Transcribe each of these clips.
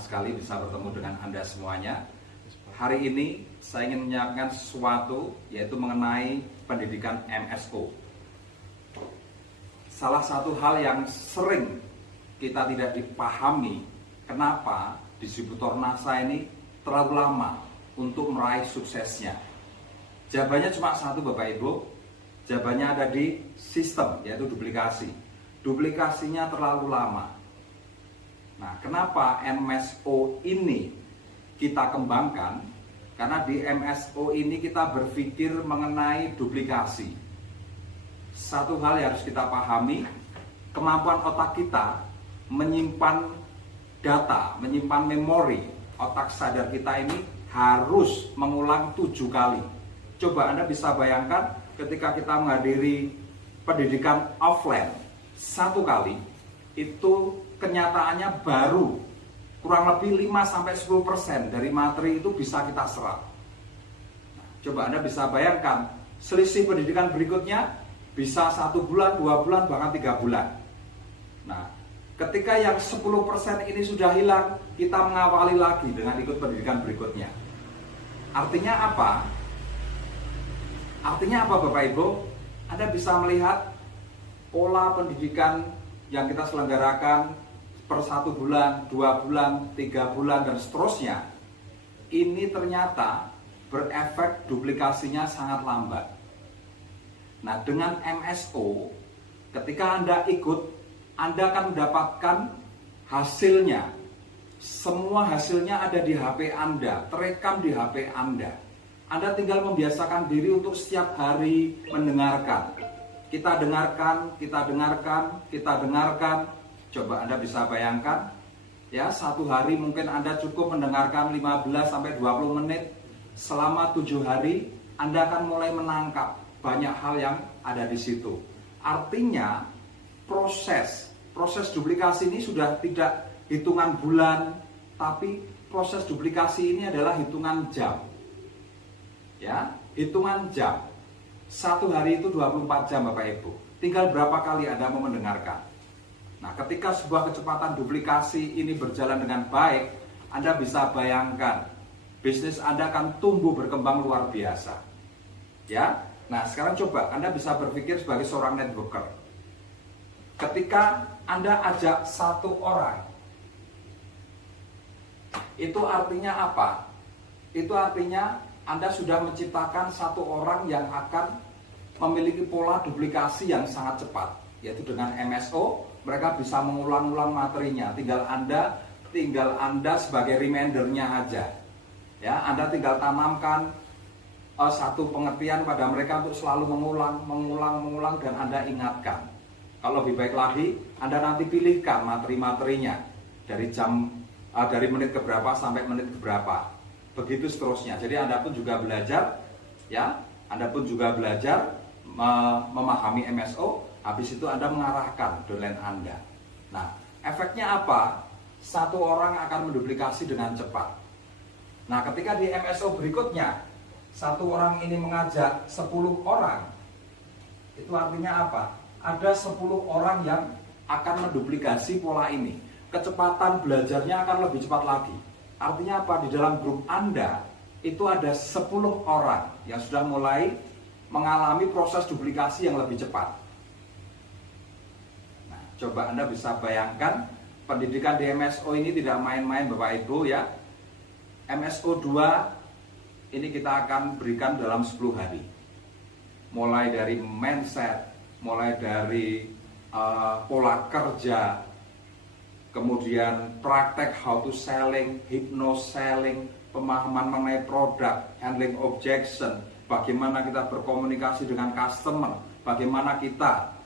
sekali bisa bertemu dengan Anda semuanya. Hari ini saya ingin menyampaikan sesuatu, yaitu mengenai pendidikan MSO. Salah satu hal yang sering kita tidak dipahami, kenapa distributor NASA ini terlalu lama untuk meraih suksesnya. Jawabannya cuma satu, Bapak Ibu. Jawabannya ada di sistem, yaitu duplikasi. Duplikasinya terlalu lama. Nah, kenapa MSO ini kita kembangkan? Karena di MSO ini kita berpikir mengenai duplikasi. Satu hal yang harus kita pahami, kemampuan otak kita menyimpan data, menyimpan memori. Otak sadar kita ini harus mengulang 7 kali. Coba Anda bisa bayangkan ketika kita menghadiri pendidikan offline 1 kali, itu kenyataannya baru kurang lebih 5-10% dari materi itu bisa kita serap. Nah, coba Anda bisa bayangkan, selisih pendidikan berikutnya bisa 1 bulan, 2 bulan, bahkan 3 bulan. Nah, ketika yang 10% ini sudah hilang, kita mengawali lagi dengan ikut pendidikan berikutnya. Artinya apa? Artinya apa, Bapak Ibu? Anda bisa melihat pola pendidikan yang kita selenggarakan per 1 bulan, 2 bulan, 3 bulan, dan seterusnya. Ini ternyata berefek duplikasinya sangat lambat. Nah, dengan MSO, ketika Anda ikut, Anda akan mendapatkan hasilnya. Semua hasilnya ada di HP Anda, terekam di HP Anda. Anda tinggal membiasakan diri untuk setiap hari mendengarkan. Kita dengarkan, kita dengarkan, kita dengarkan. Coba Anda bisa bayangkan, ya, 1 hari mungkin Anda cukup mendengarkan 15-20 menit. Selama 7 hari, Anda akan mulai menangkap banyak hal yang ada di situ. Artinya, proses duplikasi ini sudah tidak hitungan bulan, tapi proses duplikasi ini adalah hitungan jam. Ya, hitungan jam. 1 hari itu 24 jam, Bapak Ibu. Tinggal berapa kali Anda mau mendengarkan. Nah, ketika sebuah kecepatan duplikasi ini berjalan dengan baik, Anda bisa bayangkan bisnis Anda akan tumbuh berkembang luar biasa. Ya. Nah, sekarang coba Anda bisa berpikir sebagai seorang networker. Ketika Anda ajak 1 orang, itu artinya apa? Itu artinya Anda sudah menciptakan 1 orang yang akan memiliki pola duplikasi yang sangat cepat, yaitu dengan MSO. Mereka bisa mengulang-ulang materinya. Tinggal Anda sebagai remindernya aja. Ya, Anda tinggal tanamkan satu pengertian pada mereka untuk selalu mengulang, dan Anda ingatkan. Kalau lebih baik lagi, Anda nanti pilihkan materi-materinya dari menit keberapa sampai menit keberapa. Begitu seterusnya. Jadi Anda pun juga belajar, ya. Anda pun juga belajar memahami MSO. Habis itu Anda mengarahkan downline Anda. Nah, efeknya apa? 1 orang akan menduplikasi dengan cepat. Nah, ketika di MSO berikutnya 1 orang ini mengajak 10 orang, itu artinya apa? Ada 10 orang yang akan menduplikasi pola ini. Kecepatan belajarnya akan lebih cepat lagi. Artinya apa? Di dalam grup Anda itu ada 10 orang yang sudah mulai mengalami proses duplikasi yang lebih cepat. Coba Anda bisa bayangkan, pendidikan di MSO ini tidak main-main, Bapak Ibu, ya. MSO 2 ini kita akan berikan dalam 10 hari. Mulai dari mindset, mulai dari pola kerja, kemudian praktek how to selling, hypnose selling, pemahaman mengenai produk, handling objection, bagaimana kita berkomunikasi dengan customer, bagaimana kita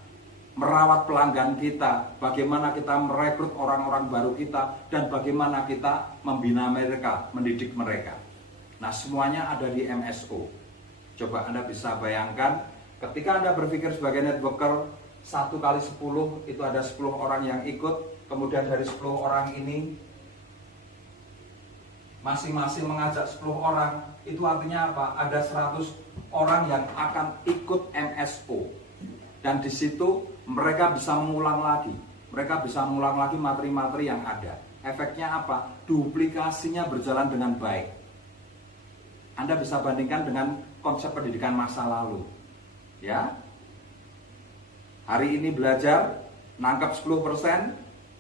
merawat pelanggan kita, bagaimana kita merekrut orang-orang baru kita, dan bagaimana kita membina mereka, mendidik mereka. Nah, semuanya ada di MSO. Coba Anda bisa bayangkan, ketika Anda berpikir sebagai networker, 1 kali 10, itu ada 10 orang yang ikut, kemudian dari 10 orang ini, masing-masing mengajak 10 orang, itu artinya apa? Ada 100 orang yang akan ikut MSO. Dan di situ mereka bisa mengulang lagi materi-materi yang ada. Efeknya apa? Duplikasinya berjalan dengan baik. Anda bisa bandingkan dengan konsep pendidikan masa lalu. Ya. Hari ini belajar, nangkap 10%,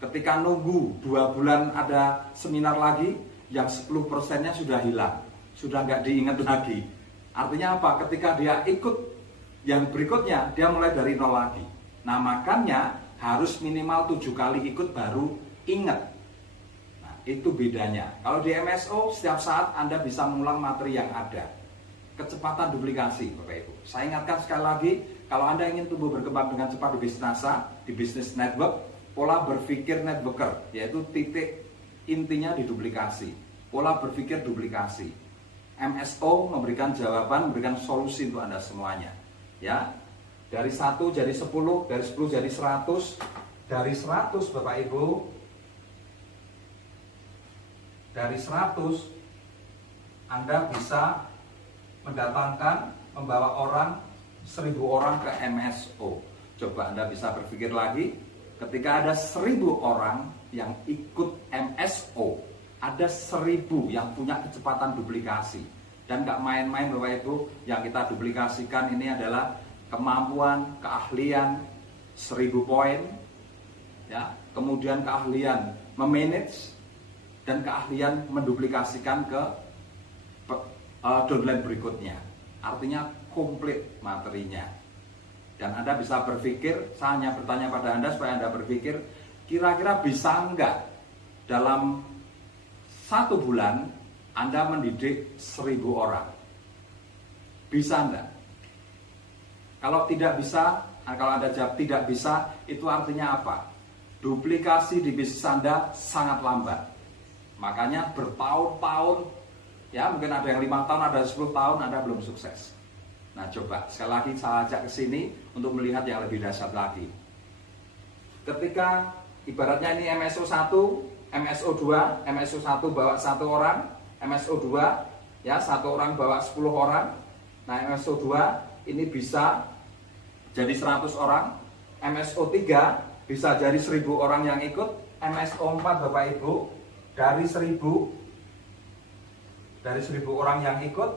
ketika nunggu 2 bulan ada seminar lagi, yang 10%-nya sudah hilang, sudah nggak diingat lagi. Artinya apa? Ketika dia ikut yang berikutnya, dia mulai dari nol lagi. Nah, makanya harus minimal 7 kali ikut baru ingat. Itu bedanya. Kalau di MSO setiap saat Anda bisa mengulang materi yang ada. Kecepatan duplikasi, Bapak Ibu. Saya ingatkan sekali lagi, kalau Anda ingin tumbuh berkembang dengan cepat di bisnis NASA, di bisnis network, pola berpikir networker, yaitu titik intinya di duplikasi. Pola berpikir duplikasi. MSO memberikan jawaban, memberikan solusi untuk Anda semuanya. Ya, dari 1 jadi 10, dari 10 jadi 100, dari 100 Bapak Ibu. Dari 100 Anda bisa mendatangkan, membawa orang 1000 orang ke MSO. Coba Anda bisa berpikir lagi, ketika ada 1000 orang yang ikut MSO, ada 1000 yang punya kecepatan duplikasi. Dan gak main-main Bapak Ibu, yang kita duplikasikan ini adalah kemampuan, keahlian 1000 poin, ya, kemudian keahlian memanage, dan keahlian menduplikasikan ke downline berikutnya. Artinya komplit materinya. Dan Anda bisa berpikir, saya hanya bertanya pada Anda supaya Anda berpikir, kira-kira bisa enggak dalam 1 bulan Anda mendidik 1000 orang? Bisa enggak? Kalau tidak bisa, kalau Anda jawab tidak bisa, itu artinya apa? Duplikasi di bisnis Anda sangat lambat. Makanya bertahun-tahun, ya mungkin ada yang 5 tahun, ada 10 tahun Anda belum sukses. Nah coba sekali lagi saya ajak ke sini untuk melihat yang lebih dahsyat lagi. Ketika ibaratnya ini MSO 1, MSO 2, MSO 1 bawa 1 orang, MSO 2 ya 1 orang bawa 10 orang. Nah MSO 2 ini bisa jadi 100 orang, MSO 3 bisa jadi 1000 orang yang ikut, MSO 4 Bapak Ibu dari 1000 orang yang ikut,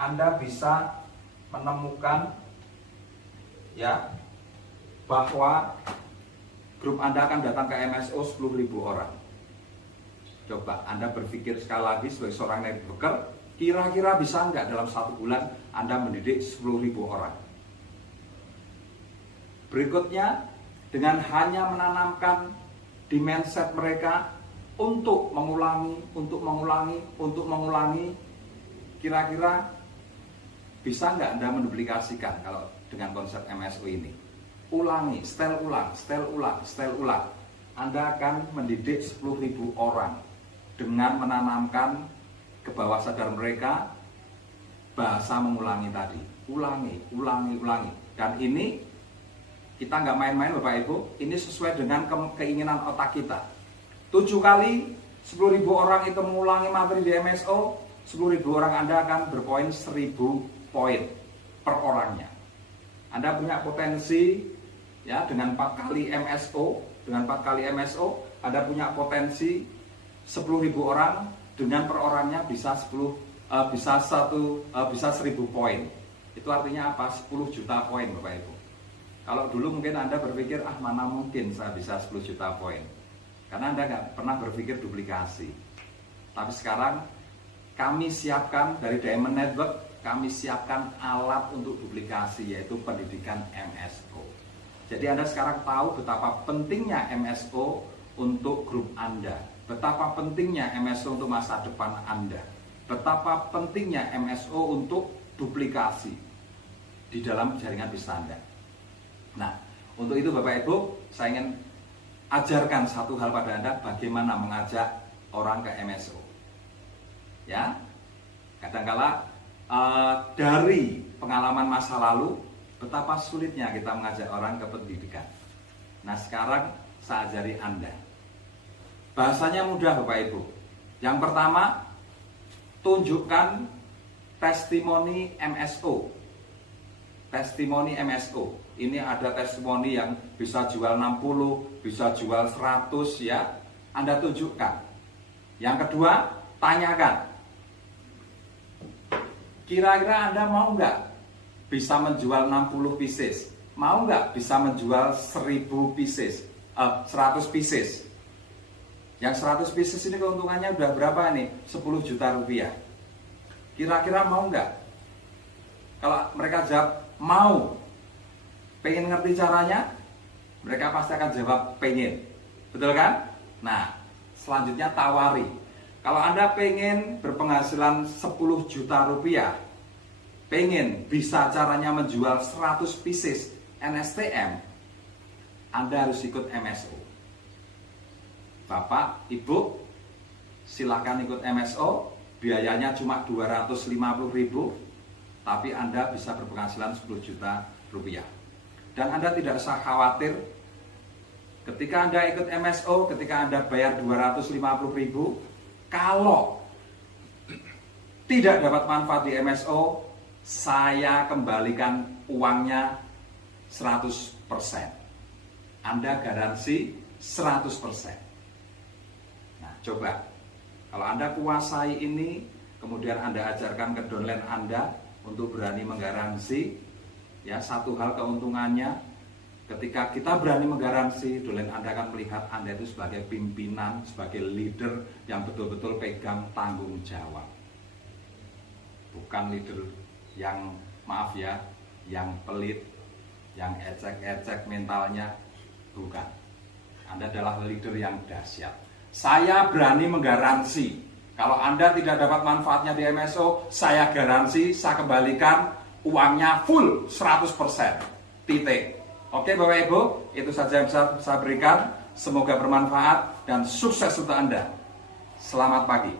Anda bisa menemukan ya bahwa grup Anda akan datang ke MSO 10.000 orang. Coba Anda berpikir sekali lagi sebagai seorang networker, kira-kira bisa nggak dalam 1 bulan Anda mendidik 10.000 orang? Berikutnya, dengan hanya menanamkan di mindset mereka untuk mengulangi, kira-kira bisa nggak Anda menduplikasikan kalau dengan konsep MSO ini? Ulangi, setel ulang. Anda akan mendidik 10.000 orang dengan menanamkan ke bawah sadar mereka bahasa mengulangi tadi. Ulangi. Dan ini kita nggak main-main Bapak Ibu, ini sesuai dengan keinginan otak kita. 7 kali 10.000 orang itu mengulangi materi di MSO, 10.000 orang Anda akan berpoin 1000 poin per orangnya. Anda punya potensi ya dengan 4 kali MSO, Anda punya potensi 10.000 orang dengan per orangnya bisa 1000 poin. Itu artinya apa? 10 juta poin Bapak Ibu. Kalau dulu mungkin Anda berpikir mana mungkin saya bisa 10 juta poin. Karena Anda nggak pernah berpikir duplikasi. Tapi sekarang kami siapkan dari Diamond Network, kami siapkan alat untuk duplikasi, yaitu pendidikan MSO. Jadi Anda sekarang tahu betapa pentingnya MSO untuk grup Anda, betapa pentingnya MSO untuk masa depan Anda, betapa pentingnya MSO untuk duplikasi di dalam jaringan bisnis Anda. Nah, untuk itu Bapak Ibu, saya ingin ajarkan satu hal pada Anda, bagaimana mengajak orang ke MSO. Ya, kadangkala dari pengalaman masa lalu, betapa sulitnya kita mengajak orang ke pendidikan. Nah, sekarang saya ajari Anda. Bahasanya mudah Bapak Ibu. Yang pertama, tunjukkan testimoni MSO. Testimoni MSO. Ini ada testimoni yang bisa jual 60, bisa jual 100 ya. Anda tunjukkan. Yang kedua, tanyakan. Kira-kira Anda mau nggak bisa menjual 60 pieces? Mau nggak bisa menjual 1000 pieces? 100 pieces? Yang 100 pieces ini keuntungannya udah berapa nih? 10 juta rupiah. Kira-kira mau nggak? Kalau mereka jawab mau, pengen ngerti caranya, mereka pasti akan jawab pengen. Betul kan? Nah, selanjutnya tawari. Kalau Anda pengen berpenghasilan 10 juta rupiah, pengen bisa caranya menjual 100 pieces NSTM, Anda harus ikut MSO. Bapak, Ibu, silakan ikut MSO, biayanya cuma 250.000, tapi Anda bisa berpenghasilan 10 juta rupiah. Dan Anda tidak usah khawatir, ketika Anda ikut MSO, ketika Anda bayar 250.000, kalau tidak dapat manfaat di MSO, saya kembalikan uangnya 100%. Anda garansi 100%. Nah, coba. Kalau Anda kuasai ini, kemudian Anda ajarkan ke downline Anda untuk berani menggaransi, ya, satu hal keuntungannya, ketika kita berani menggaransi, downline Anda akan melihat Anda itu sebagai pimpinan, sebagai leader yang betul-betul pegang tanggung jawab. Bukan leader yang, maaf ya, yang pelit, yang ecek-ecek mentalnya, bukan. Anda adalah leader yang dahsyat. Saya berani menggaransi, kalau Anda tidak dapat manfaatnya di MSO, saya garansi, saya kembalikan uangnya full 100%. Titik. Oke Bapak Ibu, itu saja yang bisa saya berikan. Semoga bermanfaat dan sukses untuk Anda. Selamat pagi.